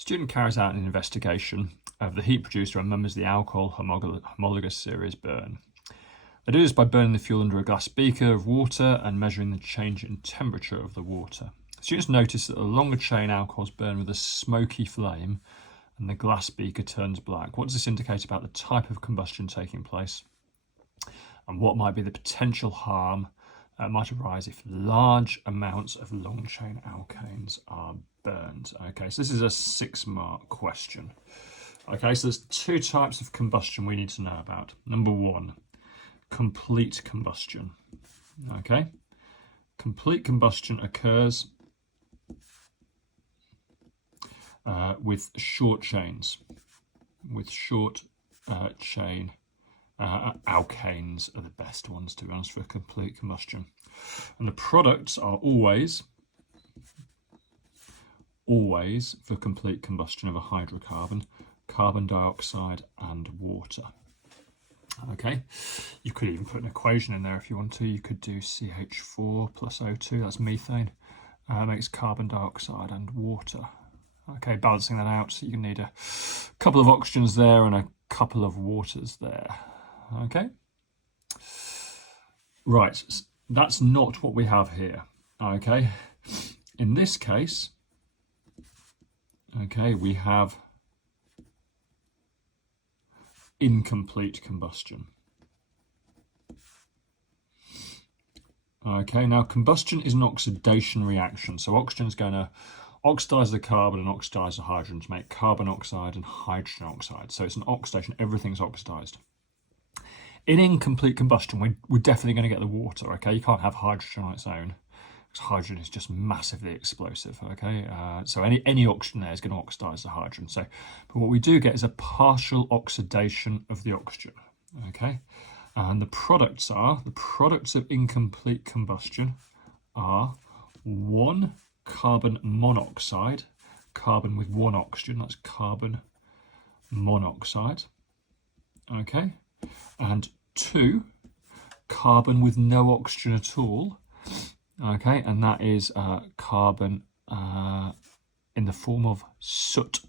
Student carries out an investigation of the heat produced when members of the alcohol homologous series burn. They do this by burning the fuel under a glass beaker of water and measuring the change in temperature of the water. Students notice that the longer chain alcohols burn with a smoky flame and the glass beaker turns black. What does this indicate about the type of combustion taking place? And what might be the potential harm that might arise if large amounts of long chain alkanes are burned? Okay, so this is a 6-mark question. Okay, so there's 2 types of combustion we need to know about. Number 1, complete combustion. Okay, complete combustion occurs with short chains, with short chain alkanes are the best ones, to be honest, for complete combustion. And the products are always for complete combustion of a hydrocarbon, carbon dioxide and water. Okay, you could even put an equation in there if you want to. You could do CH4 plus O2, that's methane, makes carbon dioxide and water. Okay, balancing that out, so you can need a couple of oxygens there and a couple of waters there. Okay, right, that's not what we have here. Okay, in this case, okay, we have incomplete combustion. Okay, now combustion is an oxidation reaction, so oxygen is going to oxidize the carbon and oxidize the hydrogen to make carbon oxide and hydrogen oxide. So it's an oxidation, everything's oxidized. In incomplete combustion, we're definitely going to get the water, okay? You can't have hydrogen on its own, because hydrogen is just massively explosive, okay? So any oxygen there is going to oxidize the hydrogen. So, but what we do get is a partial oxidation of the oxygen, okay? And the products of incomplete combustion are 1, carbon monoxide, carbon with 1 oxygen, that's carbon monoxide, okay, and 2, carbon with no oxygen at all, okay, and that is carbon in the form of soot,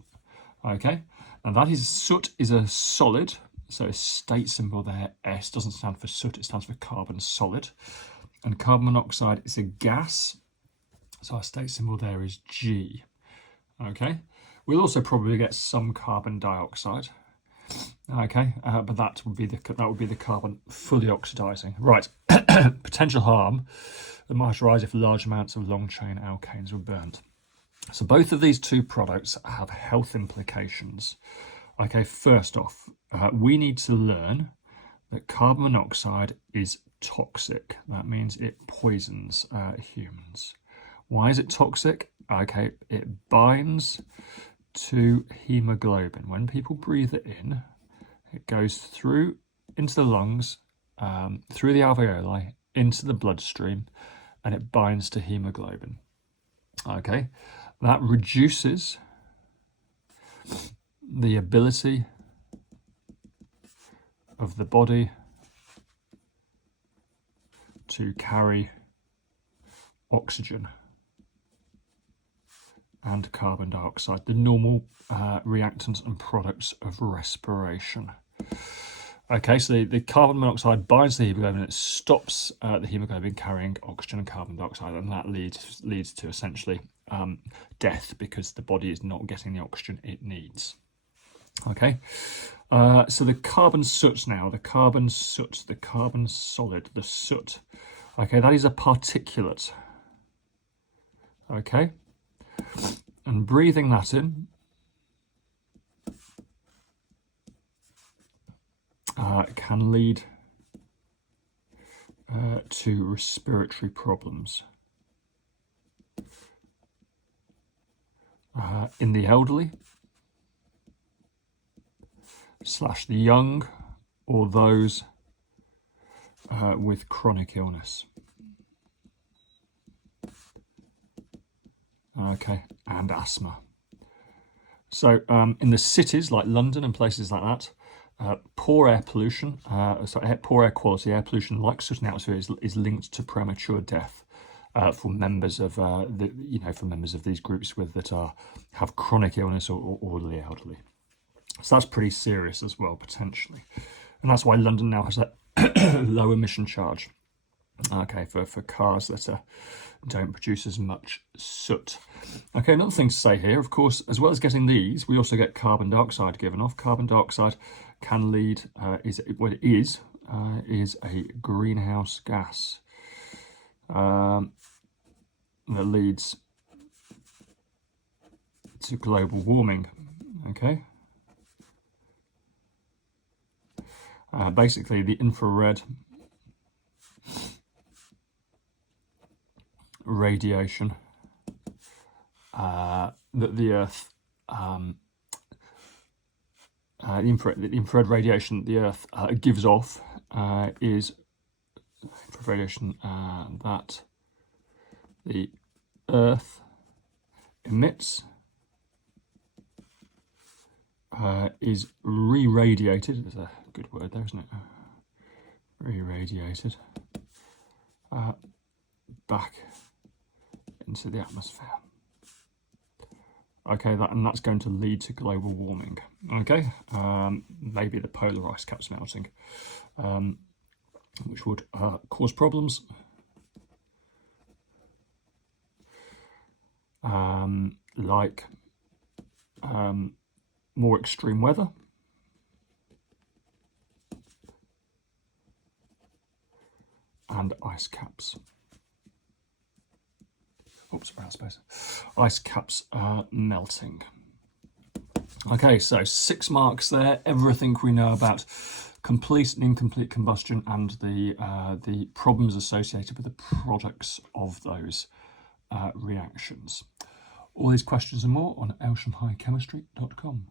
okay, and that is, soot is a solid, so a state symbol there, S, doesn't stand for soot, it stands for carbon solid, and carbon monoxide is a gas, so our state symbol there is G. Okay, we'll also probably get some carbon dioxide. Okay, but that would be the carbon fully oxidizing. Right, potential harm that might arise if large amounts of long chain alkanes were burnt. So both of these 2 products have health implications. Okay, first off, we need to learn that carbon monoxide is toxic. That means it poisons humans. Why is it toxic? Okay, it binds to hemoglobin. When people breathe it in, it goes through into the lungs, through the alveoli, into the bloodstream, and it binds to hemoglobin. Okay, that reduces the ability of the body to carry oxygen and carbon dioxide, the normal reactants and products of respiration. Okay, so the carbon monoxide binds the hemoglobin, it stops the hemoglobin carrying oxygen and carbon dioxide, and that leads to essentially death, because the body is not getting the oxygen it needs. Okay, so the carbon soot now, the carbon soot, the carbon solid, the soot, okay, that is a particulate. Okay, and breathing that in can lead to respiratory problems in the elderly / the young, or those with chronic illness. Okay, and asthma. So in the cities like London and places like that, poor air pollution, poor air quality, air pollution like soot in the atmosphere is linked to premature death. for members of for members of these groups that have chronic illness or the elderly. So that's pretty serious as well, potentially, and that's why London now has that low emission charge. Okay, for cars that don't produce as much soot. Okay, another thing to say here, of course, as well as getting these, we also get carbon dioxide given off. Carbon dioxide can lead is a greenhouse gas that leads to global warming. Okay. Basically, the infrared radiation that the Earth, the infrared radiation that the Earth gives off is infrared radiation that the Earth emits is re-radiated. There's a good word there, isn't it? Re-radiated back into the atmosphere. Okay, that's going to lead to global warming. Okay, maybe the polar ice caps melting, which would cause problems. Like more extreme weather, and ice caps. Oops, around space. Ice caps melting. Okay, so 6 marks there. Everything we know about complete and incomplete combustion and the problems associated with the products of those reactions. All these questions and more on oceanhighchemistry.com.